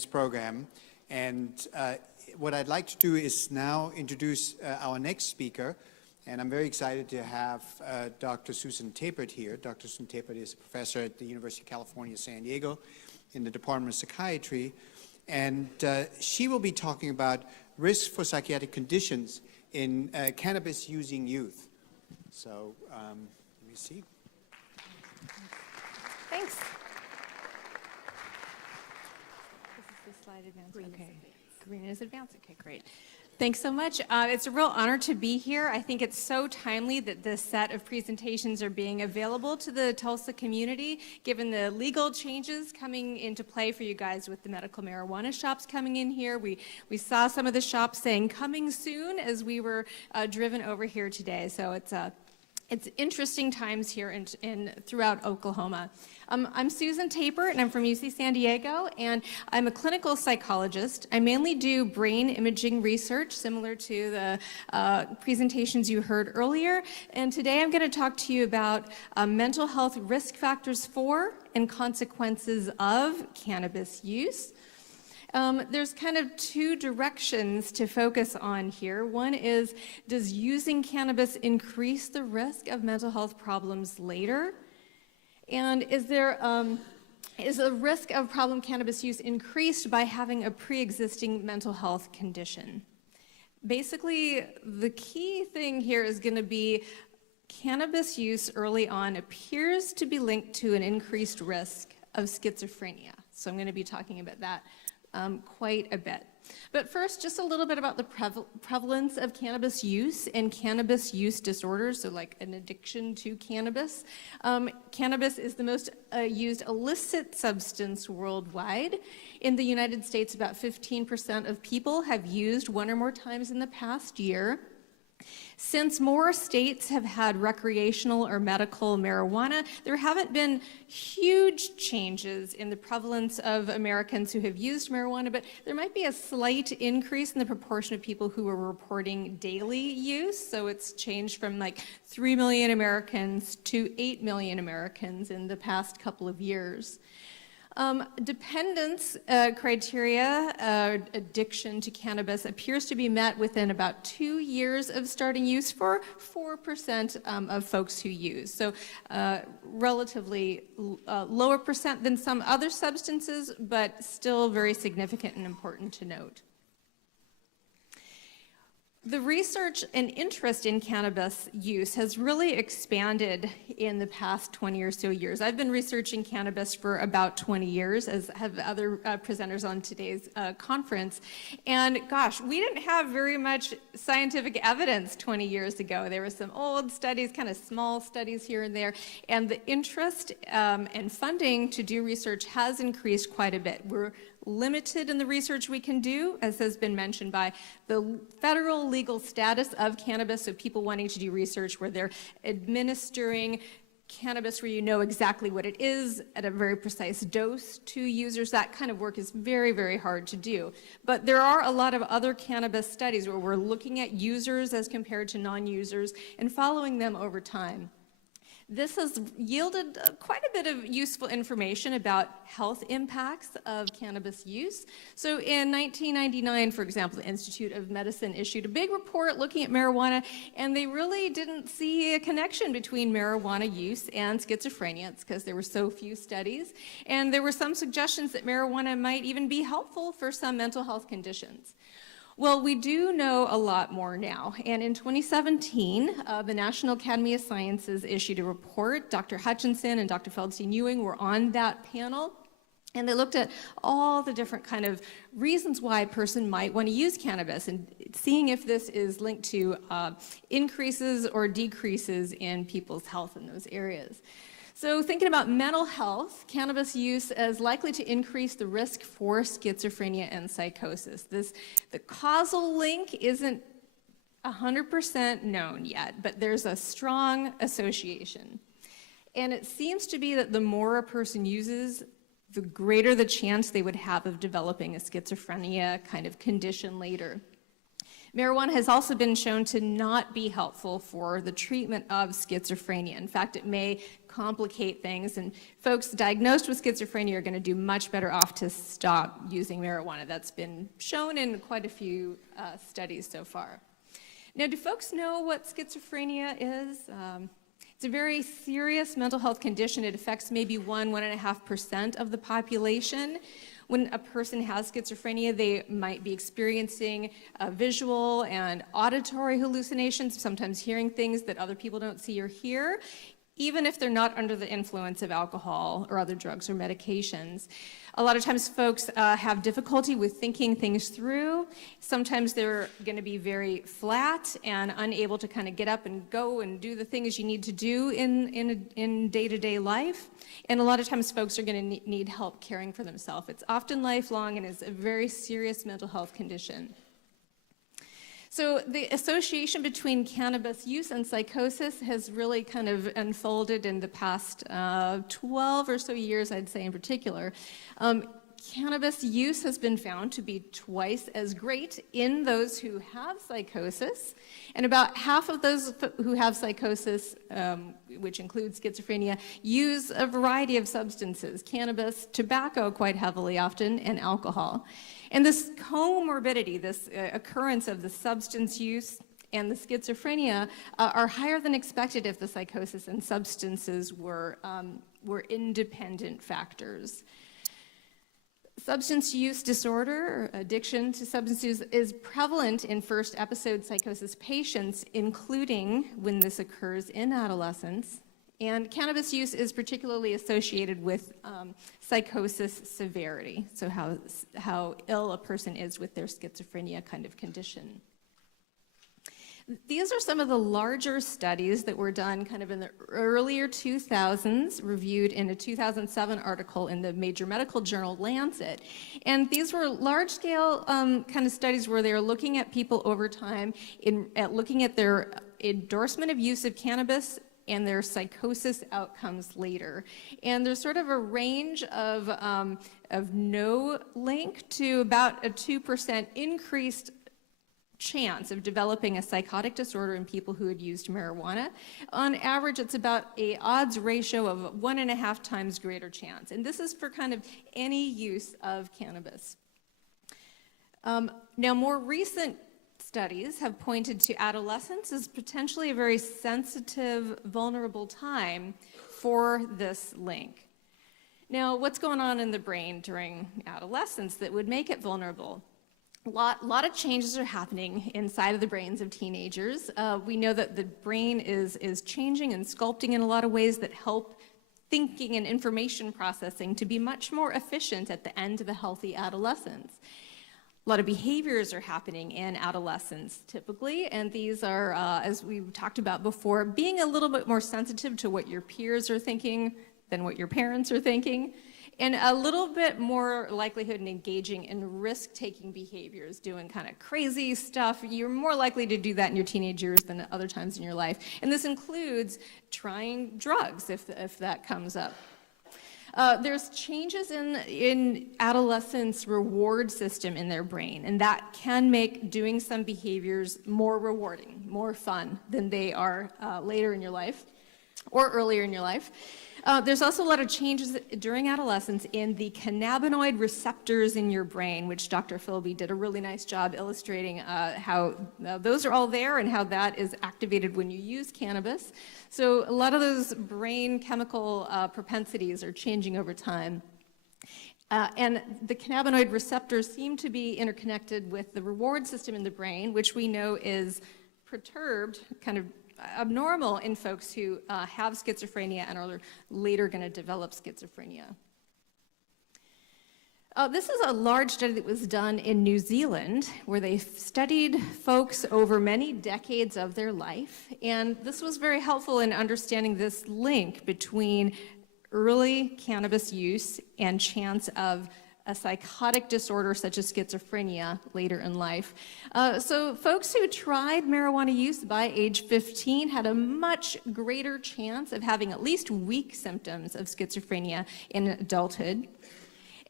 program. And what I'd like to do is now introduce our next speaker. And I'm very excited to have Dr. Susan Tapert here. Dr. Susan Tapert is a professor at the University of California, San Diego in the Department of Psychiatry. And she will be talking about risks for psychiatric conditions in cannabis-using youth. So let me see. Thanks. This is the slide advance. Green okay. Green is advanced. Okay, great. Thanks so much. It's a real honor to be here. I think it's so timely that this set of presentations are being available to the Tulsa community, given the legal changes coming into play for you guys with the medical marijuana shops coming in here. We saw some of the shops saying coming soon as we were driven over here today. So it's interesting times here throughout Oklahoma. I'm Susan Tapert, and I'm from UC San Diego, and I'm a clinical psychologist. I mainly do brain imaging research, similar to the presentations you heard earlier. And today I'm going to talk to you about mental health risk factors for and consequences of cannabis use. There's kind of two directions to focus on here. One is, does using cannabis increase the risk of mental health problems later? And is the risk of problem cannabis use increased by having a pre-existing mental health condition? Basically, the key thing here is going to be cannabis use early on appears to be linked to an increased risk of schizophrenia. So I'm going to be talking about that quite a bit. But first, just a little bit about the prevalence of cannabis use and cannabis use disorders, so like an addiction to cannabis. Cannabis is the most used illicit substance worldwide. In the United States, about 15% of people have used one or more times in the past year. Since more states have had recreational or medical marijuana, there haven't been huge changes in the prevalence of Americans who have used marijuana, but there might be a slight increase in the proportion of people who are reporting daily use. So it's changed from like 3 million Americans to 8 million Americans in the past couple of years. Dependence criteria, addiction to cannabis, appears to be met within about 2 years of starting use for 4% of folks who use. So relatively lower percent than some other substances, but still very significant and important to note. The research and interest in cannabis use has really expanded in the past 20 or so years. I've been researching cannabis for about 20 years, as have other presenters on today's conference. And gosh, we didn't have very much scientific evidence 20 years ago. There were some old studies, kind of small studies here and there, and the interest and funding to do research has increased quite a bit. We're limited in the research we can do, as has been mentioned, by the federal legal status of cannabis, so people wanting to do research where they're administering cannabis where you know exactly what it is at a very precise dose to users. That kind of work is very, very hard to do. But there are a lot of other cannabis studies where we're looking at users as compared to non-users and following them over time. This has yielded quite a bit of useful information about health impacts of cannabis use. So in 1999, for example, the Institute of Medicine issued a big report looking at marijuana, and they really didn't see a connection between marijuana use and schizophrenia. It's because there were so few studies. And there were some suggestions that marijuana might even be helpful for some mental health conditions. Well, we do know a lot more now, and in 2017, the National Academy of Sciences issued a report. Dr. Hutchinson and Dr. Feldstein-Ewing were on that panel, and they looked at all the different kind of reasons why a person might want to use cannabis and seeing if this is linked to increases or decreases in people's health in those areas. So thinking about mental health, cannabis use is likely to increase the risk for schizophrenia and psychosis. The causal link isn't 100% known yet, but there's a strong association. And it seems to be that the more a person uses, the greater the chance they would have of developing a schizophrenia kind of condition later. Marijuana has also been shown to not be helpful for the treatment of schizophrenia. In fact, it may complicate things, and folks diagnosed with schizophrenia are going to do much better off to stop using marijuana. That's been shown in quite a few studies so far. Now, do folks know what schizophrenia is? It's a very serious mental health condition. It affects maybe 1.5% of the population. When a person has schizophrenia, they might be experiencing visual and auditory hallucinations, sometimes hearing things that other people don't see or hear, even if they're not under the influence of alcohol or other drugs or medications. A lot of times folks have difficulty with thinking things through. Sometimes they're going to be very flat and unable to kind of get up and go and do the things you need to do in day-to-day life. And a lot of times folks are going to need help caring for themselves. It's often lifelong and is a very serious mental health condition. So the association between cannabis use and psychosis has really kind of unfolded in the past 12 or so years, I'd say in particular. Cannabis use has been found to be twice as great in those who have psychosis, and about half of those who have psychosis, which includes schizophrenia, use a variety of substances, cannabis, tobacco quite heavily often, and alcohol. And this comorbidity, this occurrence of the substance use and the schizophrenia are higher than expected if the psychosis and substances were independent factors. Substance use disorder, or addiction to substance use, is prevalent in first episode psychosis patients, including when this occurs in adolescence. And cannabis use is particularly associated with psychosis severity, so how ill a person is with their schizophrenia kind of condition. These are some of the larger studies that were done kind of in the earlier 2000s, reviewed in a 2007 article in the major medical journal Lancet. And these were large-scale kind of studies where they were looking at people over time, looking at their endorsement of use of cannabis and their psychosis outcomes later. And there's sort of a range of no link to about a 2% increased chance of developing a psychotic disorder in people who had used marijuana. On average, it's about an odds ratio of 1.5 times greater chance. And this is for kind of any use of cannabis. Now, more recent studies have pointed to adolescence as potentially a very sensitive, vulnerable time for this link. Now, what's going on in the brain during adolescence that would make it vulnerable? A lot of changes are happening inside of the brains of teenagers. We know that the brain is changing and sculpting in a lot of ways that help thinking and information processing to be much more efficient at the end of a healthy adolescence. A lot of behaviors are happening in adolescence typically, and these are, as we talked about before, being a little bit more sensitive to what your peers are thinking than what your parents are thinking, and a little bit more likelihood in engaging in risk-taking behaviors, doing kind of crazy stuff. You're more likely to do that in your teenage years than at other times in your life. And this includes trying drugs if that comes up. There's changes in adolescents' reward system in their brain, and that can make doing some behaviors more rewarding, more fun than they are later in your life or earlier in your life. There's also a lot of changes during adolescence in the cannabinoid receptors in your brain, which Dr. Philby did a really nice job illustrating how those are all there and how that is activated when you use cannabis. So a lot of those brain chemical propensities are changing over time. And the cannabinoid receptors seem to be interconnected with the reward system in the brain, which we know is perturbed, kind of abnormal in folks who have schizophrenia and are later going to develop schizophrenia. This is a large study that was done in New Zealand where they studied folks over many decades of their life, and this was very helpful in understanding this link between early cannabis use and chance of a psychotic disorder such as schizophrenia later in life. So folks who tried marijuana use by age 15 had a much greater chance of having at least weak symptoms of schizophrenia in adulthood.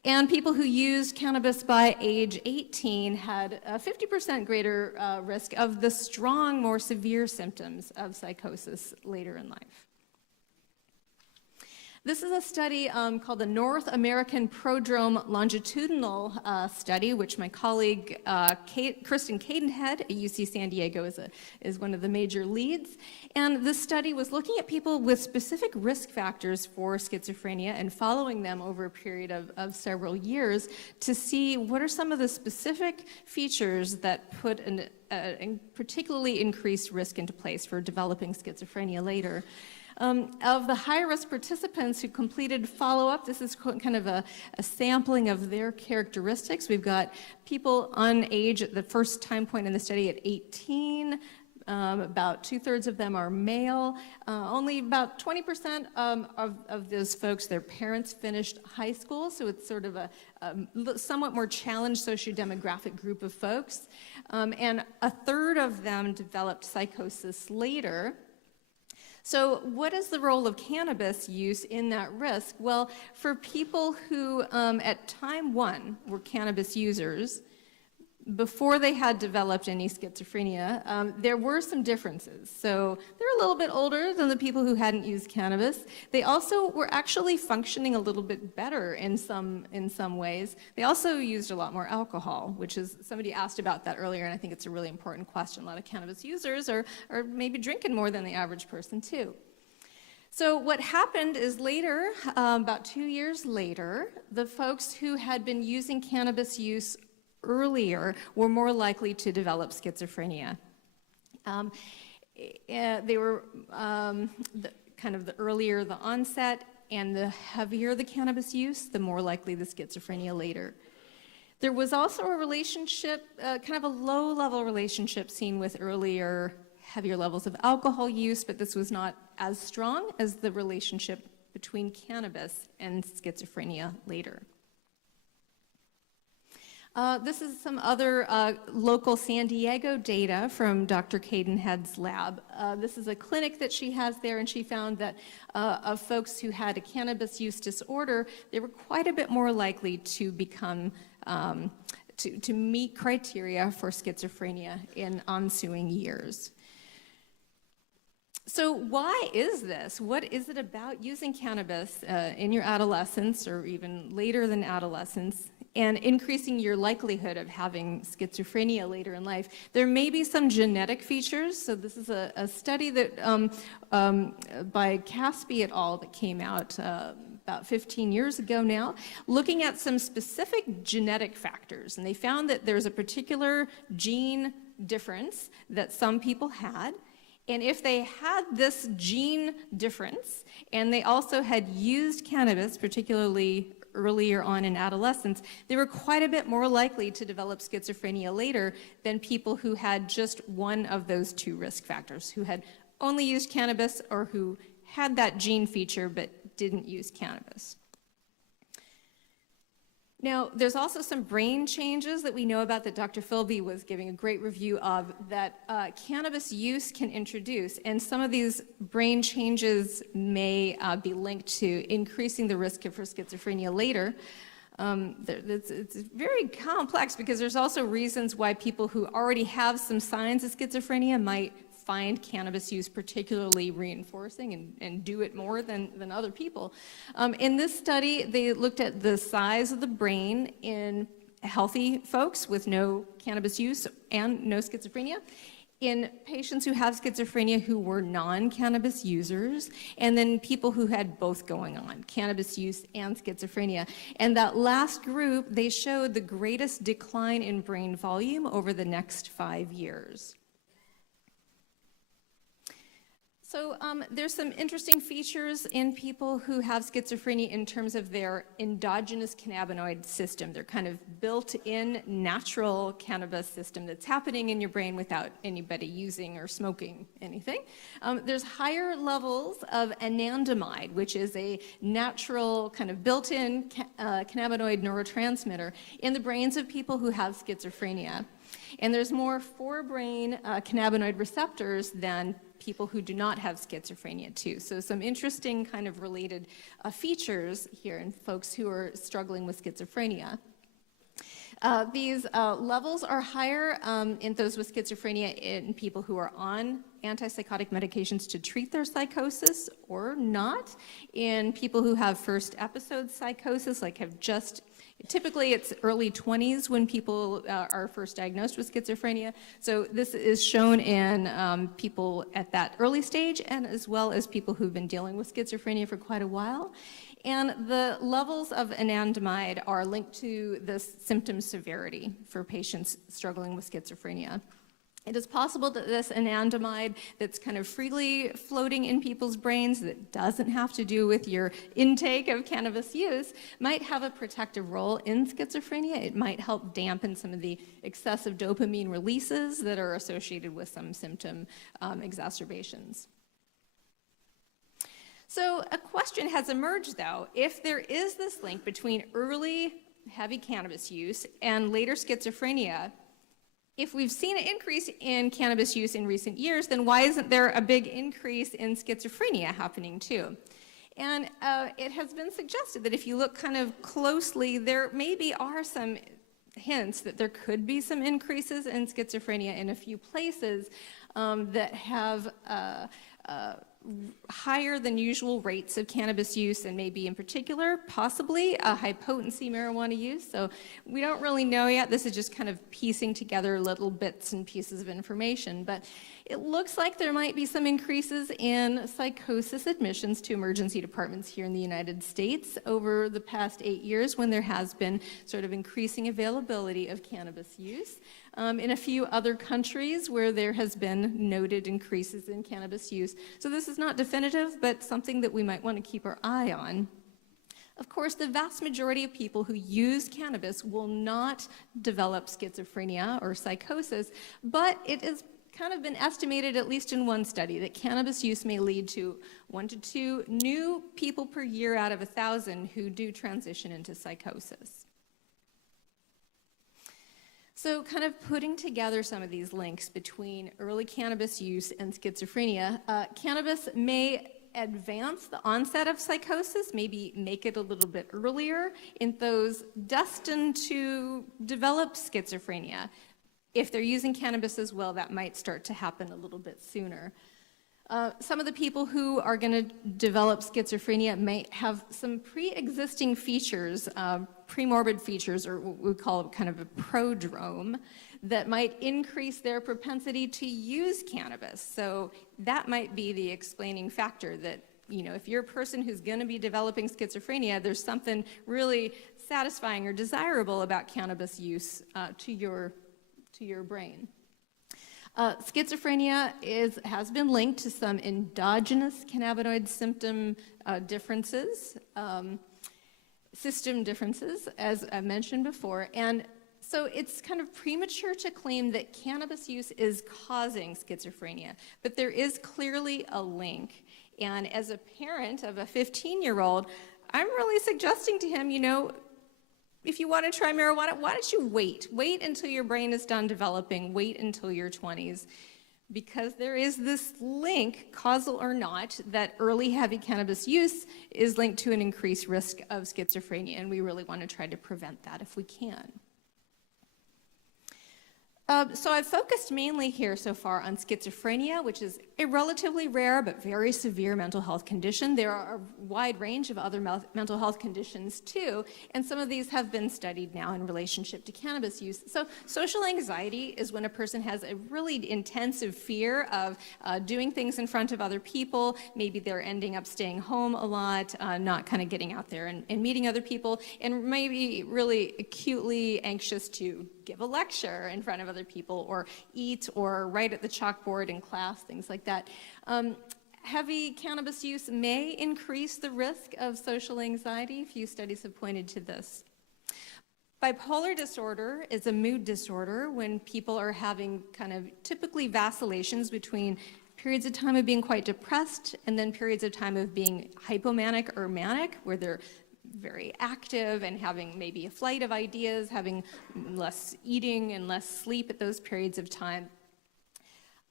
And people who used cannabis by age 18 had a 50% greater risk of the strong, more severe symptoms of psychosis later in life. This is a study called the North American Prodrome Longitudinal Study, which my colleague Kristen Cadenhead at UC San Diego is one of the major leads. And this study was looking at people with specific risk factors for schizophrenia and following them over a period of several years to see what are some of the specific features that put a particularly increased risk into place for developing schizophrenia later. Of the high-risk participants who completed follow-up, this is kind of a sampling of their characteristics. We've got people on age at the first time point in the study at 18. About 2/3 of them are male. Only about 20% of those folks, their parents finished high school, so it's sort of a somewhat more challenged socio-demographic group of folks. And 1/3 of them developed psychosis later. So what is the role of cannabis use in that risk? Well, for people who at time one were cannabis users, before they had developed any schizophrenia, there were some differences. So they're a little bit older than the people who hadn't used cannabis. They also were actually functioning a little bit better in some ways. They also used a lot more alcohol, which is, somebody asked about that earlier, and I think it's a really important question. A lot of cannabis users are maybe drinking more than the average person too. So what happened is later, about 2 years later, the folks who had been using cannabis use earlier were more likely to develop schizophrenia. They were kind of the earlier the onset and the heavier the cannabis use, the more likely the schizophrenia later. There was also a relationship, kind of a low-level relationship seen with earlier, heavier levels of alcohol use, but this was not as strong as the relationship between cannabis and schizophrenia later. This is some other local San Diego data from Dr. Cadenhead's lab. This is a clinic that she has there, and she found that of folks who had a cannabis use disorder, they were quite a bit more likely to become, to meet criteria for schizophrenia in ensuing years. So why is this? What is it about using cannabis in your adolescence or even later than adolescence and increasing your likelihood of having schizophrenia later in life? There may be some genetic features. So this is a study that by Caspi et al. That came out about 15 years ago now, looking at some specific genetic factors. And they found that there's a particular gene difference that some people had. And if they had this gene difference, and they also had used cannabis, particularly earlier on in adolescence, they were quite a bit more likely to develop schizophrenia later than people who had just one of those two risk factors, who had only used cannabis or who had that gene feature but didn't use cannabis. Now, there's also some brain changes that we know about that Dr. Philby was giving a great review of that cannabis use can introduce, and some of these brain changes may be linked to increasing the risk for schizophrenia later. It's very complex because there's also reasons why people who already have some signs of schizophrenia might find cannabis use particularly reinforcing and do it more than other people. In this study, they looked at the size of the brain in healthy folks with no cannabis use and no schizophrenia, in patients who have schizophrenia who were non-cannabis users, and then people who had both going on, cannabis use and schizophrenia. And that last group, they showed the greatest decline in brain volume over the next 5 years. So there's some interesting features in people who have schizophrenia in terms of their endogenous cannabinoid system, their kind of built-in natural cannabis system that's happening in your brain without anybody using or smoking anything. There's higher levels of anandamide, which is a natural kind of built-in cannabinoid neurotransmitter in the brains of people who have schizophrenia. And there's more forebrain cannabinoid receptors than people who do not have schizophrenia too. So some interesting kind of related features here in folks who are struggling with schizophrenia. These levels are higher in those with schizophrenia in people who are on antipsychotic medications to treat their psychosis or not, in people who have first episode psychosis, like have just, typically it's early 20s when people are first diagnosed with schizophrenia. So this is shown in people at that early stage, and as well as people who've been dealing with schizophrenia for quite a while. And the levels of anandamide are linked to the symptom severity for patients struggling with schizophrenia. It is possible that this anandamide that's kind of freely floating in people's brains, that doesn't have to do with your intake of cannabis use, might have a protective role in schizophrenia. It might help dampen some of the excessive dopamine releases that are associated with some symptom exacerbations. So a question has emerged, though, if there is this link between early heavy cannabis use and later schizophrenia. If we've seen an increase in cannabis use in recent years, then why isn't there a big increase in schizophrenia happening too? And it has been suggested that if you look kind of closely, there maybe are some hints that there could be some increases in schizophrenia in a few places that have higher than usual rates of cannabis use, and maybe in particular, possibly a high potency marijuana use. So we don't really know yet. This is just kind of piecing together little bits and pieces of information. But it looks like there might be some increases in psychosis admissions to emergency departments here in the United States over the past 8 years, when there has been sort of increasing availability of cannabis use. In a few other countries where there has been noted increases in cannabis use. So this is not definitive, but something that we might want to keep our eye on. Of course, the vast majority of people who use cannabis will not develop schizophrenia or psychosis, but it has kind of been estimated, at least in one study, that cannabis use may lead to 1 to 2 new people per year out of 1,000 who do transition into psychosis. So kind of putting together some of these links between early cannabis use and schizophrenia, cannabis may advance the onset of psychosis, maybe make it a little bit earlier in those destined to develop schizophrenia. If they're using cannabis as well, that might start to happen a little bit sooner. Some of the people who are going to develop schizophrenia may have some pre-existing features, premorbid features, or what we call kind of a prodrome, that might increase their propensity to use cannabis. So that might be the explaining factor that, you know, if you're a person who's going to be developing schizophrenia, there's something really satisfying or desirable about cannabis use to your brain. Schizophrenia has been linked to some endogenous cannabinoid symptom differences, system differences, as I mentioned before. And so it's kind of premature to claim that cannabis use is causing schizophrenia, but there is clearly a link. And as a parent of a 15-year-old, I'm really suggesting to him, you know, if you want to try marijuana, why don't you wait? Wait until your brain is done developing. Wait until your 20s. Because there is this link, causal or not, that early heavy cannabis use is linked to an increased risk of schizophrenia, and we really want to try to prevent that if we can. So I've focused mainly here so far on schizophrenia, which is a relatively rare but very severe mental health condition. There are a wide range of other mental health conditions too, and some of these have been studied now in relationship to cannabis use. So social anxiety is when a person has a really intensive fear of doing things in front of other people. Maybe they're ending up staying home a lot, not kind of getting out there and meeting other people, and maybe really acutely anxious to give a lecture in front of other people, or eat, or write at the chalkboard in class, things like that. Heavy cannabis use may increase the risk of social anxiety. A few studies have pointed to this. Bipolar disorder is a mood disorder when people are having kind of typically vacillations between periods of time of being quite depressed and then periods of time of being hypomanic or manic, where they're very active and having maybe a flight of ideas, having less eating and less sleep at those periods of time.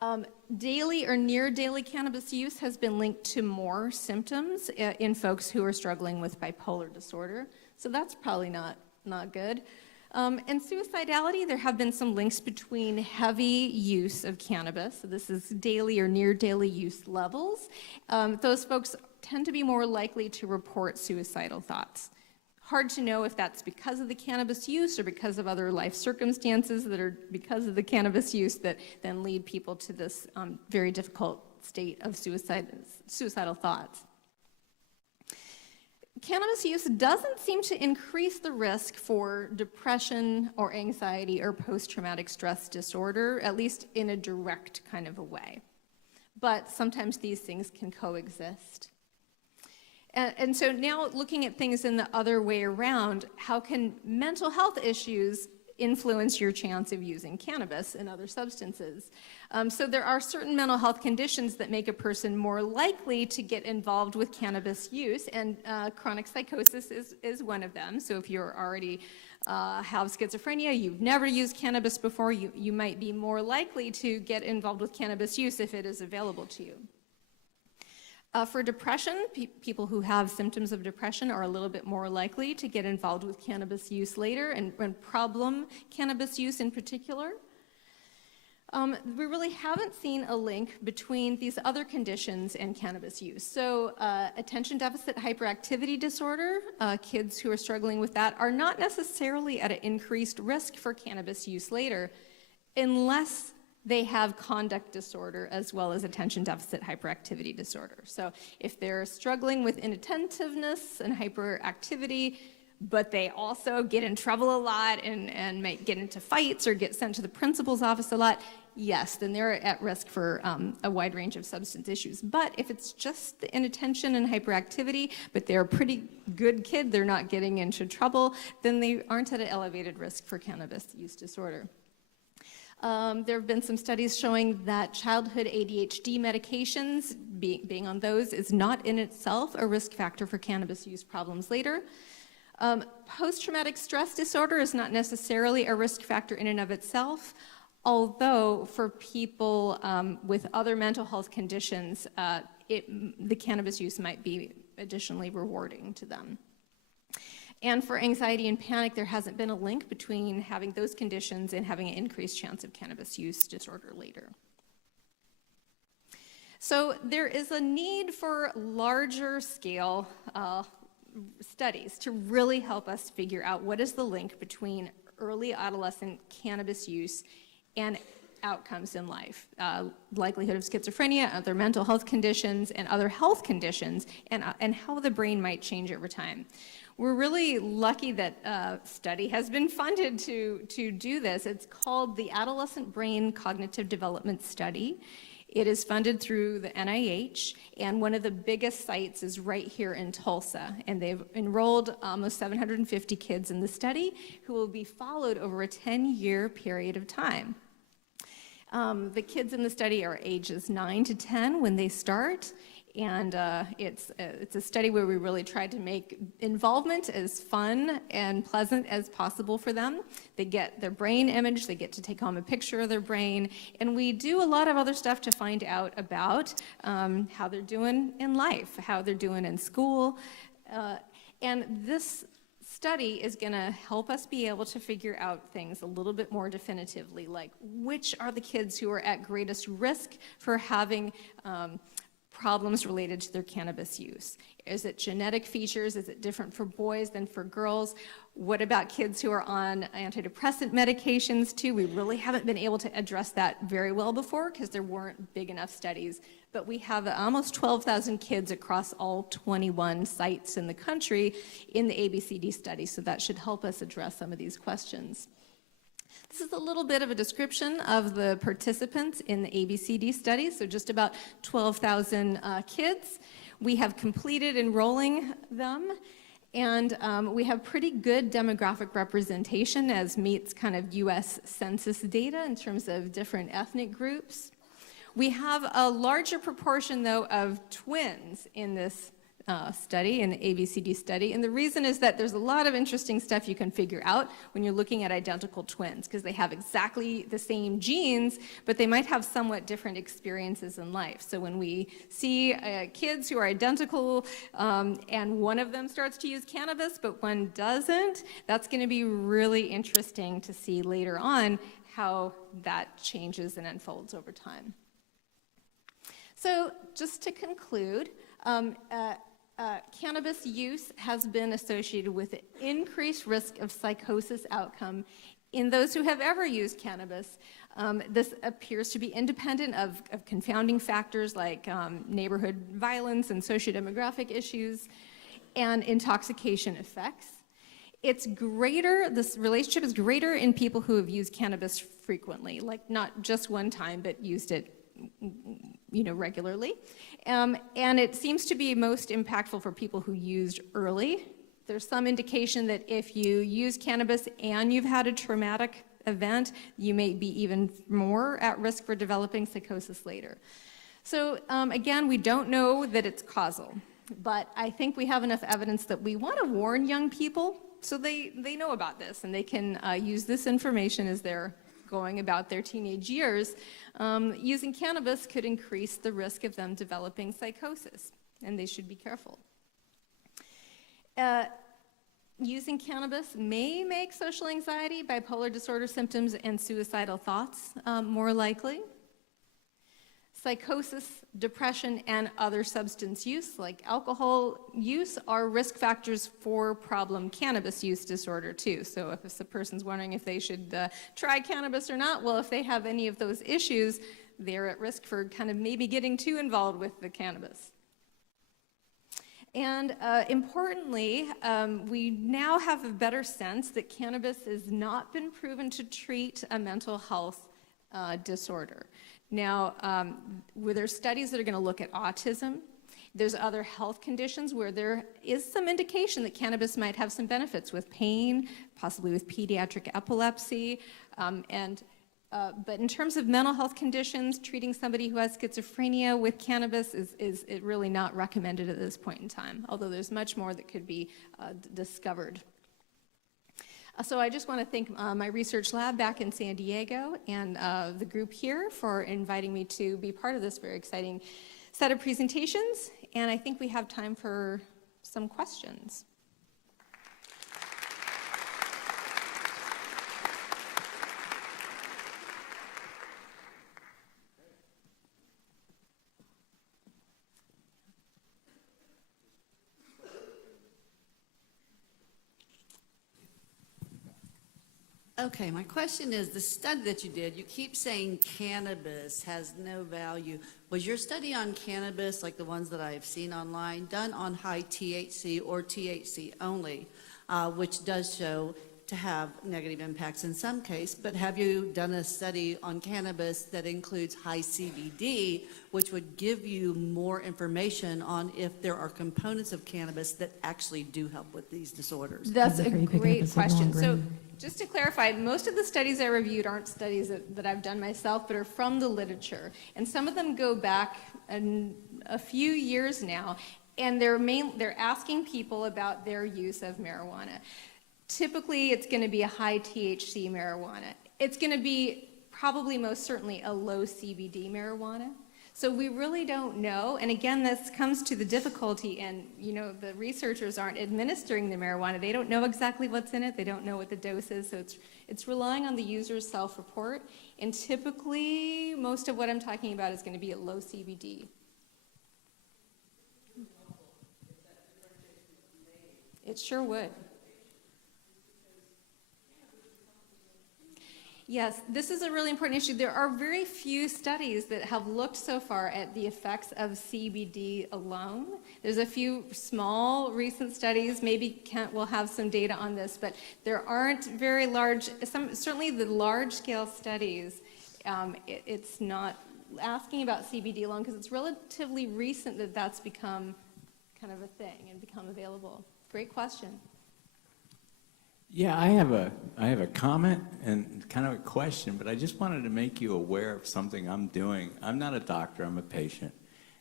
Daily or near daily cannabis use has been linked to more symptoms in folks who are struggling with bipolar disorder. So that's probably not good. And suicidality, there have been some links between heavy use of cannabis. So this is daily or near daily use levels. Those folks tend to be more likely to report suicidal thoughts. Hard to know if that's because of the cannabis use or because of other life circumstances that are because of the cannabis use that then lead people to this very difficult state of suicidal thoughts. Cannabis use doesn't seem to increase the risk for depression or anxiety or post-traumatic stress disorder, at least in a direct kind of a way. But sometimes these things can coexist. And so now looking at things in the other way around, how can mental health issues influence your chance of using cannabis and other substances? So there are certain mental health conditions that make a person more likely to get involved with cannabis use, and chronic psychosis is one of them. So if you're already have schizophrenia, you've never used cannabis before, you might be more likely to get involved with cannabis use if it is available to you. For depression, people who have symptoms of depression are a little bit more likely to get involved with cannabis use later, and problem cannabis use in particular. We really haven't seen a link between these other conditions and cannabis use. So attention deficit hyperactivity disorder, kids who are struggling with that are not necessarily at an increased risk for cannabis use later, unless they have conduct disorder as well as attention deficit hyperactivity disorder. So if they're struggling with inattentiveness and hyperactivity, but they also get in trouble a lot and might get into fights or get sent to the principal's office a lot, yes, then they're at risk for a wide range of substance issues. But if it's just the inattention and hyperactivity, but they're a pretty good kid, they're not getting into trouble, then they aren't at an elevated risk for cannabis use disorder. There have been some studies showing that childhood ADHD medications, being on those, is not in itself a risk factor for cannabis use problems later. Post-traumatic stress disorder is not necessarily a risk factor in and of itself, although for people with other mental health conditions, the cannabis use might be additionally rewarding to them. And for anxiety and panic, there hasn't been a link between having those conditions and having an increased chance of cannabis use disorder later. So there is a need for larger scale studies to really help us figure out what is the link between early adolescent cannabis use and outcomes in life, likelihood of schizophrenia, other mental health conditions, and other health conditions, and how the brain might change over time. We're really lucky that a study has been funded to do this. It's called the Adolescent Brain Cognitive Development Study. It is funded through the NIH, and one of the biggest sites is right here in Tulsa. And they've enrolled almost 750 kids in the study who will be followed over a 10-year period of time. The kids in the study are ages 9 to 10 when they start, and it's a study where we really tried to make involvement as fun and pleasant as possible for them. They get their brain image, they get to take home a picture of their brain, and we do a lot of other stuff to find out about how they're doing in life, how they're doing in school, and this study is going to help us be able to figure out things a little bit more definitively, like which are the kids who are at greatest risk for having problems related to their cannabis use. Is it genetic features? Is it different for boys than for girls? What about kids who are on antidepressant medications too? We really haven't been able to address that very well before because there weren't big enough studies. But we have almost 12,000 kids across all 21 sites in the country in the ABCD study, so that should help us address some of these questions. This is a little bit of a description of the participants in the ABCD study, so just about 12,000 kids. We have completed enrolling them, and we have pretty good demographic representation as meets kind of US Census data in terms of different ethnic groups. We have a larger proportion, though, of twins in this study, an ABCD study. And the reason is that there's a lot of interesting stuff you can figure out when you're looking at identical twins, because they have exactly the same genes, but they might have somewhat different experiences in life. So when we see kids who are identical and one of them starts to use cannabis, but one doesn't, that's going to be really interesting to see later on how that changes and unfolds over time. So just to conclude, cannabis use has been associated with an increased risk of psychosis outcome in those who have ever used cannabis. This appears to be independent of confounding factors like neighborhood violence and sociodemographic issues and intoxication effects. It's greater, this relationship is greater in people who have used cannabis frequently, like not just one time, but used it regularly. And it seems to be most impactful for people who used early. There's some indication that if you use cannabis and you've had a traumatic event, you may be even more at risk for developing psychosis later. So again, we don't know that it's causal, but I think we have enough evidence that we want to warn young people so they know about this and they can use this information as they're going about their teenage years. Using cannabis could increase the risk of them developing psychosis, and they should be careful. Using cannabis may make social anxiety, bipolar disorder symptoms, and suicidal thoughts more likely. Psychosis, depression, and other substance use, like alcohol use, are risk factors for problem cannabis use disorder too. So if a person's wondering if they should try cannabis or not, well, if they have any of those issues, they're at risk for kind of maybe getting too involved with the cannabis. And importantly, we now have a better sense that cannabis has not been proven to treat a mental health disorder. Now, where there's studies that are going to look at autism, there's other health conditions where there is some indication that cannabis might have some benefits with pain, possibly with pediatric epilepsy, but in terms of mental health conditions, treating somebody who has schizophrenia with cannabis is really not recommended at this point in time, although there's much more that could be discovered. So I just want to thank my research lab back in San Diego and the group here for inviting me to be part of this very exciting set of presentations. And I think we have time for some questions. Okay, my question is, the study that you did, you keep saying cannabis has no value. Was your study on cannabis, like the ones that I've seen online, done on high THC or THC only, which does show to have negative impacts in some case, but have you done a study on cannabis that includes high CBD, which would give you more information on if there are components of cannabis that actually do help with these disorders? That's a great question. So just to clarify, most of the studies I reviewed aren't studies that I've done myself, but are from the literature. And some of them go back a few years now, and they're asking people about their use of marijuana. Typically, it's going to be a high THC marijuana. It's going to be probably most certainly a low CBD marijuana. So we really don't know. And again, this comes to the difficulty, and the researchers aren't administering the marijuana. They don't know exactly what's in it. They don't know what the dose is. So it's relying on the user's self-report. And typically, most of what I'm talking about is going to be at low CBD. It sure would. Yes, this is a really important issue. There are very few studies that have looked so far at the effects of CBD alone. There's a few small recent studies, maybe Kent will have some data on this, but there aren't very large, certainly the large-scale studies, it's not asking about CBD alone because it's relatively recent that that's become kind of a thing and become available. Great question. Yeah, I have a comment and kind of a question, but I just wanted to make you aware of something I'm doing. I'm not a doctor, I'm a patient.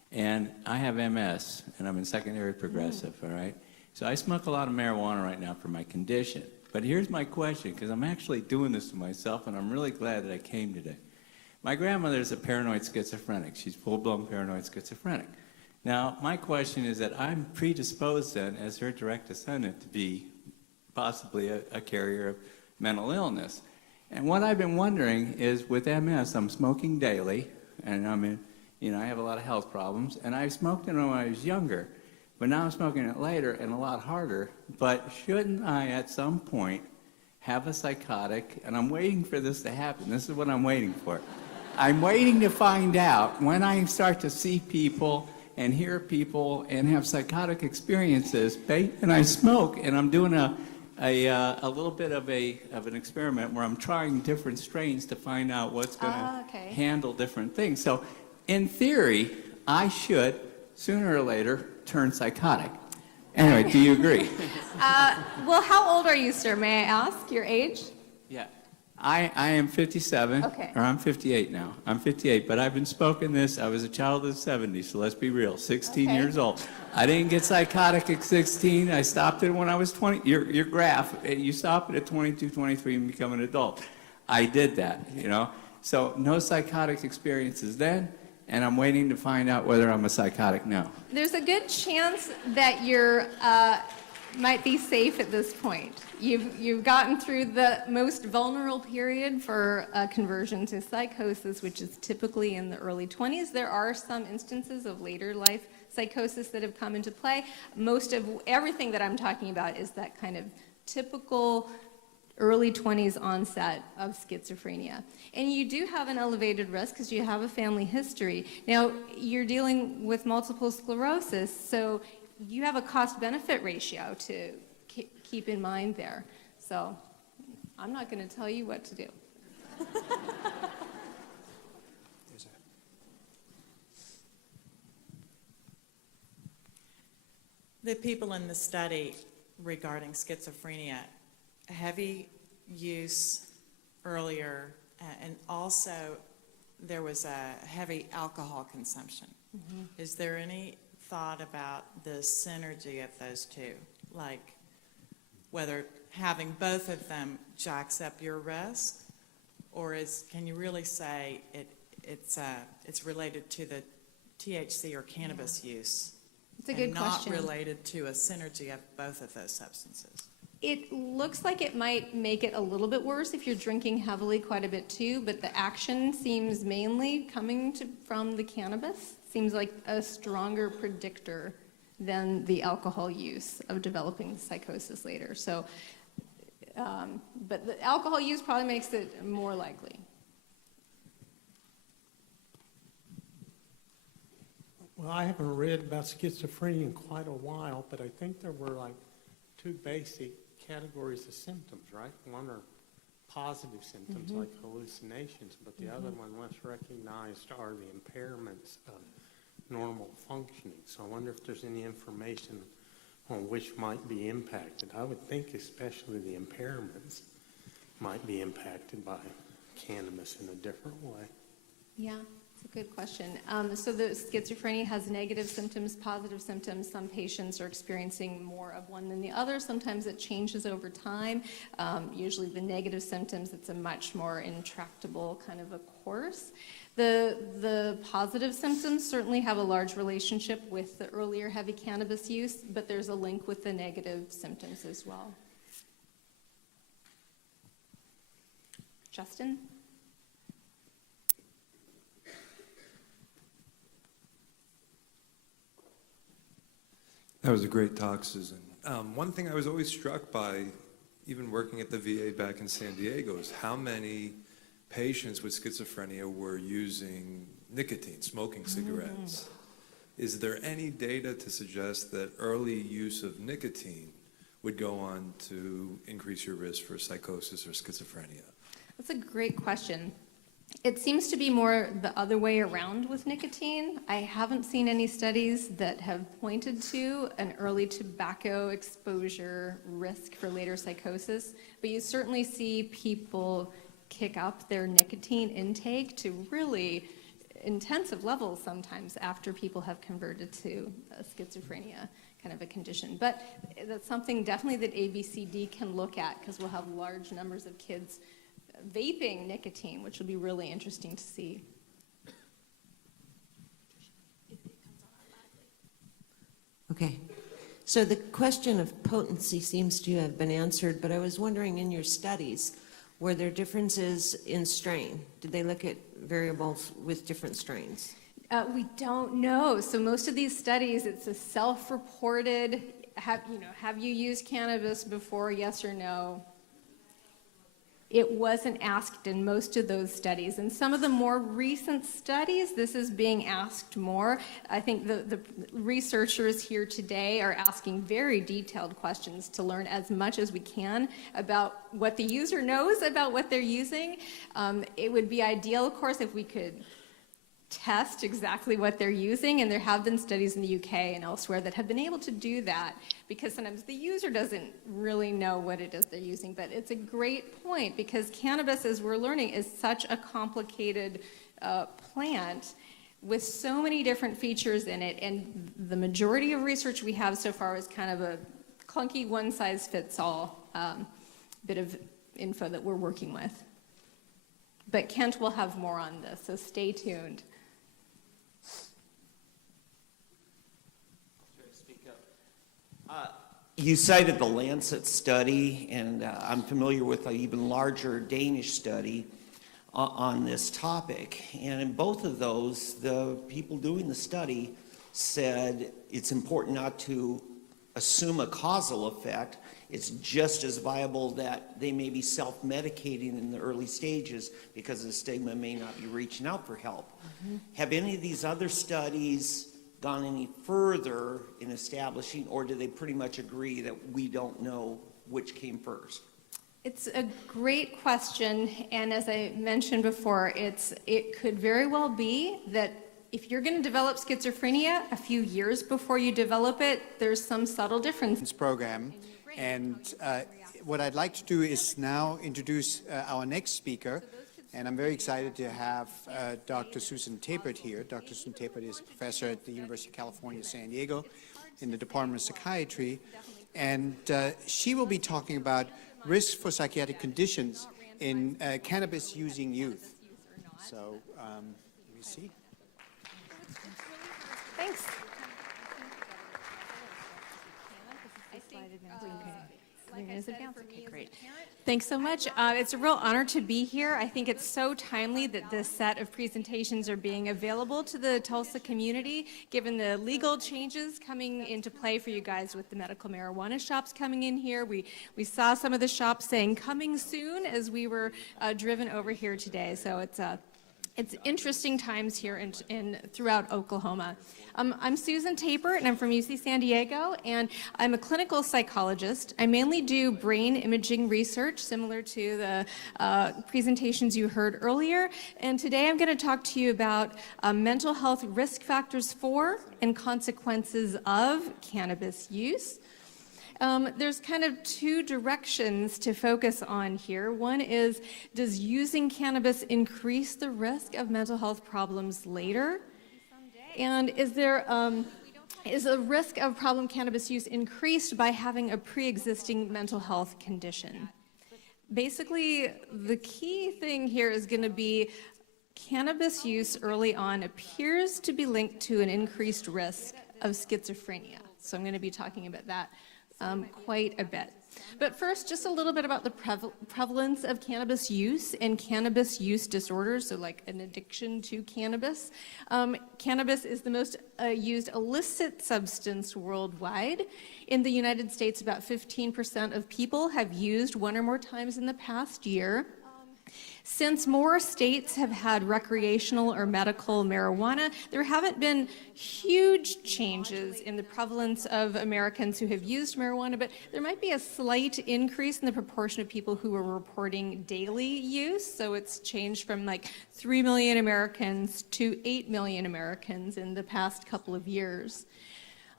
And I have MS, and I'm in secondary progressive, all right? So I smoke a lot of marijuana right now for my condition. But here's my question, because I'm actually doing this to myself, and I'm really glad that I came today. My grandmother's a paranoid schizophrenic. She's full-blown paranoid schizophrenic. Now, my question is that I'm predisposed then, as her direct descendant, to be possibly a carrier of mental illness. And what I've been wondering is, with MS, I'm smoking daily, and I have a lot of health problems, and I smoked it when I was younger, but now I'm smoking it later and a lot harder. But shouldn't I, at some point, have a psychotic? And I'm waiting for this to happen. This is what I'm waiting for. I'm waiting to find out when I start to see people and hear people and have psychotic experiences, and I smoke, and I'm doing a little bit of an experiment where I'm trying different strains to find out what's going to handle different things. So, in theory, I should sooner or later turn psychotic. Anyway, do you agree? Well, how old are you, sir? May I ask your age? Yeah. I am 57, Okay. or I'm 58 now. I'm 58, but I've been smoking this. I was a child of the 70s, so let's be real, 16 Okay. years old. I didn't get psychotic at 16. I stopped it when I was 20. Your graph, you stop it at 22, 23 and become an adult. I did that, So no psychotic experiences then, and I'm waiting to find out whether I'm a psychotic now. There's a good chance that you're might be safe at this point. You've gotten through the most vulnerable period for conversion to psychosis, which is typically in the early 20s. There are some instances of later life psychosis that have come into play. Most of everything that I'm talking about is that kind of typical early 20s onset of schizophrenia. And you do have an elevated risk because you have a family history. Now, you're dealing with multiple sclerosis, so you have a cost-benefit ratio to keep in mind there. So I'm not going to tell you what to do. The people in the study regarding schizophrenia, heavy use earlier, and also there was a heavy alcohol consumption. Mm-hmm. Is there any thought about the synergy of those two? Like whether having both of them jacks up your risk, or can you really say it's related to the THC or cannabis use? It's a good question. Not related to a synergy of both of those substances. It looks like it might make it a little bit worse if you're drinking heavily quite a bit too, but the action seems mainly coming from the cannabis. Seems like a stronger predictor than the alcohol use of developing psychosis later. So, but the alcohol use probably makes it more likely. Well, I haven't read about schizophrenia in quite a while, but I think there were like two basic categories of symptoms, right? One are positive symptoms like hallucinations, but the other one less recognized are the impairments of normal functioning. So I wonder if there's any information on which might be impacted. I would think especially the impairments might be impacted by cannabis in a different way. Yeah. It's a good question. So the schizophrenia has negative symptoms, positive symptoms. Some patients are experiencing more of one than the other. Sometimes it changes over time. Usually the negative symptoms, it's a much more intractable kind of a course. The positive symptoms certainly have a large relationship with the earlier heavy cannabis use, but there's a link with the negative symptoms as well. Justin? That was a great talk, Susan. One thing I was always struck by, even working at the VA back in San Diego, is how many patients with schizophrenia were using nicotine, smoking cigarettes. Is there any data to suggest that early use of nicotine would go on to increase your risk for psychosis or schizophrenia? That's a great question. It seems to be more the other way around with nicotine. I haven't seen any studies that have pointed to an early tobacco exposure risk for later psychosis, but you certainly see people kick up their nicotine intake to really intensive levels sometimes after people have converted to schizophrenia kind of a condition. But that's something definitely that ABCD can look at, because we'll have large numbers of kids vaping nicotine, which will be really interesting to see. Okay. So the question of potency seems to have been answered, but I was wondering, in your studies, were there differences in strain? Did they look at variables with different strains? We don't know. So most of these studies, it's a self-reported, have you used cannabis before, yes or no? It wasn't asked in most of those studies. In some of the more recent studies, this is being asked more. I think the researchers here today are asking very detailed questions to learn as much as we can about what the user knows about what they're using. It would be ideal, of course, if we could test exactly what they're using, and there have been studies in the UK and elsewhere that have been able to do that, because sometimes the user doesn't really know what it is they're using. But it's a great point, because cannabis, as we're learning, is such a complicated plant with so many different features in it, and the majority of research we have so far is kind of a clunky one-size-fits-all bit of info that we're working with. But Kent will have more on this, so stay tuned. You cited the Lancet study, and I'm familiar with an even larger Danish study on this topic. And in both of those, the people doing the study said it's important not to assume a causal effect. It's just as viable that they may be self-medicating in the early stages because the stigma may not be reaching out for help. Mm-hmm. Have any of these other studies gone any further in establishing, or do they pretty much agree that we don't know which came first? It's a great question, and as I mentioned before, it could very well be that if you're going to develop schizophrenia a few years before you develop it, there's some subtle difference. Program. And what I'd like to do is now introduce our next speaker. And I'm very excited to have Dr. Susan Tapert here. Dr. Susan Tapert is a professor at the University of California, San Diego, in the Department of Psychiatry. And she will be talking about risks for psychiatric conditions in cannabis-using youth. So, let me see. Thanks. Okay, great. Thanks so much. It's a real honor to be here. I think it's so timely that this set of presentations are being available to the Tulsa community, given the legal changes coming into play for you guys with the medical marijuana shops coming in here. We saw some of the shops saying coming soon as we were driven over here today. So it's interesting times here throughout Oklahoma. I'm Susan Tabert, and I'm from UC San Diego, and I'm a clinical psychologist. I mainly do brain imaging research, similar to the presentations you heard earlier. And today I'm going to talk to you about mental health risk factors for and consequences of cannabis use. There's kind of two directions to focus on here. One is, does using cannabis increase the risk of mental health problems later? And is the risk of problem cannabis use increased by having a pre-existing mental health condition? Basically, the key thing here is going to be cannabis use early on appears to be linked to an increased risk of schizophrenia. So I'm going to be talking about that quite a bit. But first, just a little bit about the prevalence of cannabis use and cannabis use disorders, so like an addiction to cannabis. Cannabis is the most used illicit substance worldwide. In the United States, about 15% of people have used one or more times in the past year. Since more states have had recreational or medical marijuana, there haven't been huge changes in the prevalence of Americans who have used marijuana, but there might be a slight increase in the proportion of people who are reporting daily use. So it's changed from like 3 million Americans to 8 million Americans in the past couple of years.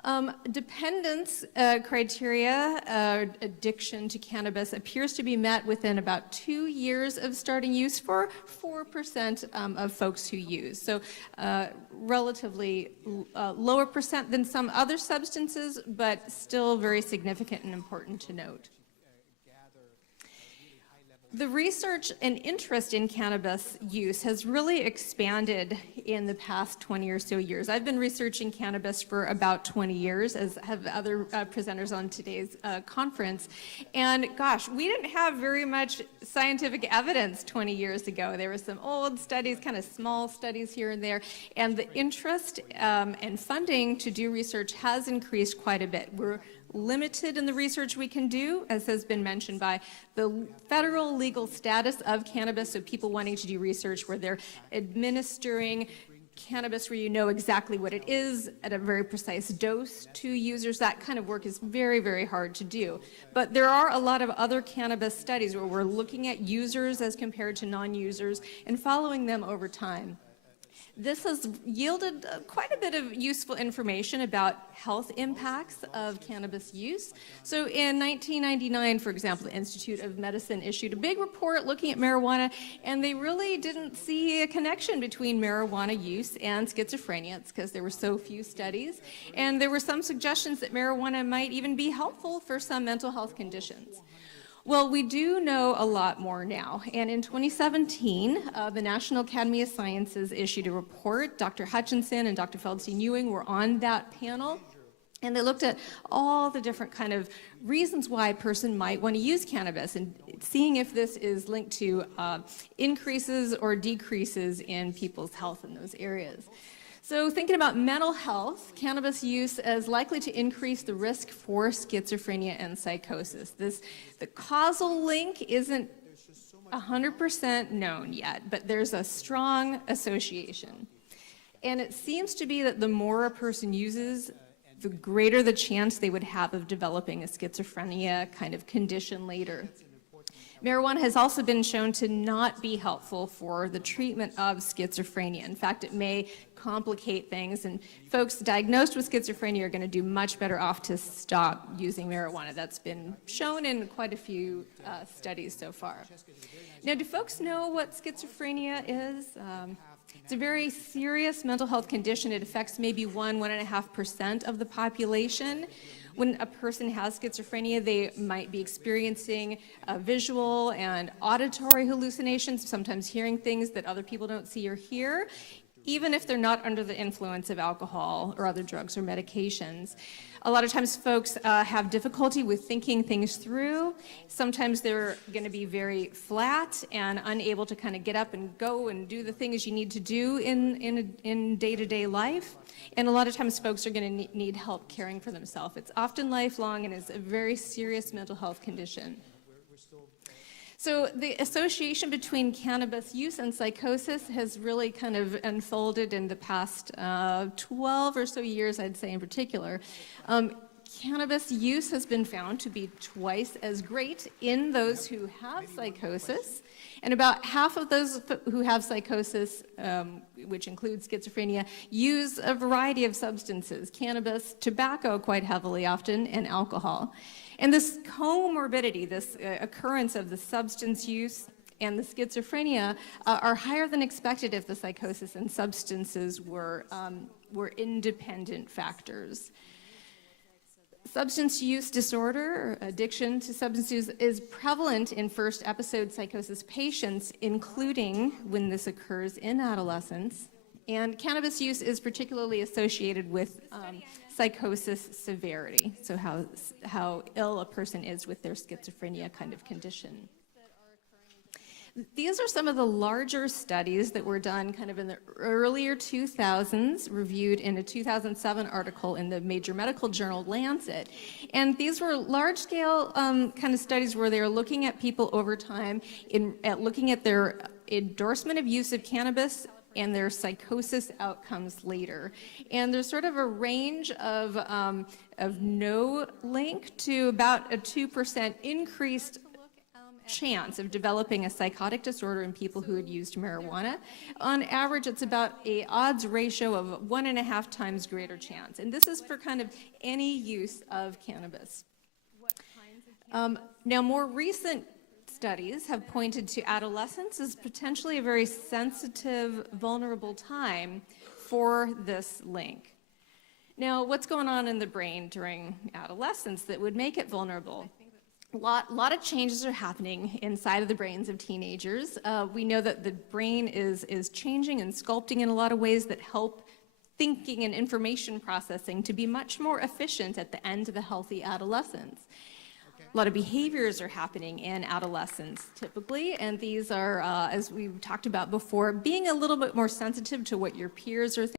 Dependence criteria, addiction to cannabis, appears to be met within about 2 years of starting use for 4% of folks who use. So relatively lower percent than some other substances, but still very significant and important to note. The research and interest in cannabis use has really expanded in the past 20 or so years. I've been researching cannabis for about 20 years, as have other presenters on today's conference. And gosh, we didn't have very much scientific evidence 20 years ago. There were some old studies, kind of small studies here and there, and the interest and funding to do research has increased quite a bit. We're limited in the research we can do, as has been mentioned, by the federal legal status of cannabis, so people wanting to do research where they're administering cannabis where you know exactly what it is at a very precise dose to users. That kind of work is very, very hard to do. But there are a lot of other cannabis studies where we're looking at users as compared to non-users and following them over time. This has yielded quite a bit of useful information about health impacts of cannabis use. So in 1999, for example, the Institute of Medicine issued a big report looking at marijuana, and they really didn't see a connection between marijuana use and schizophrenia. It's because there were so few studies, and there were some suggestions that marijuana might even be helpful for some mental health conditions. Well, we do know a lot more now, and in 2017, the National Academy of Sciences issued a report. Dr. Hutchinson and Dr. Feldstein-Ewing were on that panel, and they looked at all the different kind of reasons why a person might want to use cannabis and seeing if this is linked to increases or decreases in people's health in those areas. So thinking about mental health, cannabis use is likely to increase the risk for schizophrenia and psychosis. The causal link isn't 100% known yet, but there's a strong association. And it seems to be that the more a person uses, the greater the chance they would have of developing a schizophrenia kind of condition later. Marijuana has also been shown to not be helpful for the treatment of schizophrenia. In fact, it may complicate things, and folks diagnosed with schizophrenia are going to do much better off to stop using marijuana. That's been shown in quite a few studies so far. Now, do folks know what schizophrenia is? It's a very serious mental health condition. It affects maybe 1.5% of the population. When a person has schizophrenia, they might be experiencing visual and auditory hallucinations, sometimes hearing things that other people don't see or hear, even if they're not under the influence of alcohol or other drugs or medications. A lot of times folks have difficulty with thinking things through. Sometimes they're going to be very flat and unable to kind of get up and go and do the things you need to do in day-to-day life. And a lot of times folks are going to need help caring for themselves. It's often lifelong and is a very serious mental health condition. So the association between cannabis use and psychosis has really kind of unfolded in the past 12 or so years, I'd say in particular. Cannabis use has been found to be twice as great in those who have psychosis, and about half of those who have psychosis, which includes schizophrenia, use a variety of substances, cannabis, tobacco quite heavily often, and alcohol. And this comorbidity, this occurrence of the substance use and the schizophrenia are higher than expected if the psychosis and substances were independent factors. Substance use disorder, or addiction to substance use, is prevalent in first episode psychosis patients, including when this occurs in adolescence. And cannabis use is particularly associated with psychosis severity, so how ill a person is with their schizophrenia kind of condition. These are some of the larger studies that were done kind of in the earlier 2000s, reviewed in a 2007 article in the major medical journal Lancet. And these were large-scale kind of studies where they were looking at people over time, looking at their endorsement of use of cannabis and their psychosis outcomes later. And there's sort of a range of no link to about a 2% increased chance of developing a psychotic disorder in people who had used marijuana. On average, it's about a odds ratio of 1.5 times greater chance. And this is for kind of any use of cannabis. Now, more recent studies have pointed to adolescence as potentially a very sensitive, vulnerable time for this link. Now, what's going on in the brain during adolescence that would make it vulnerable? A lot of changes are happening inside of the brains of teenagers. We know that the brain is changing and sculpting in a lot of ways that help thinking and information processing to be much more efficient at the end of a healthy adolescence. A lot of behaviors are happening in adolescence typically, and these are, as we've talked about before, being a little bit more sensitive to what your peers are thinking.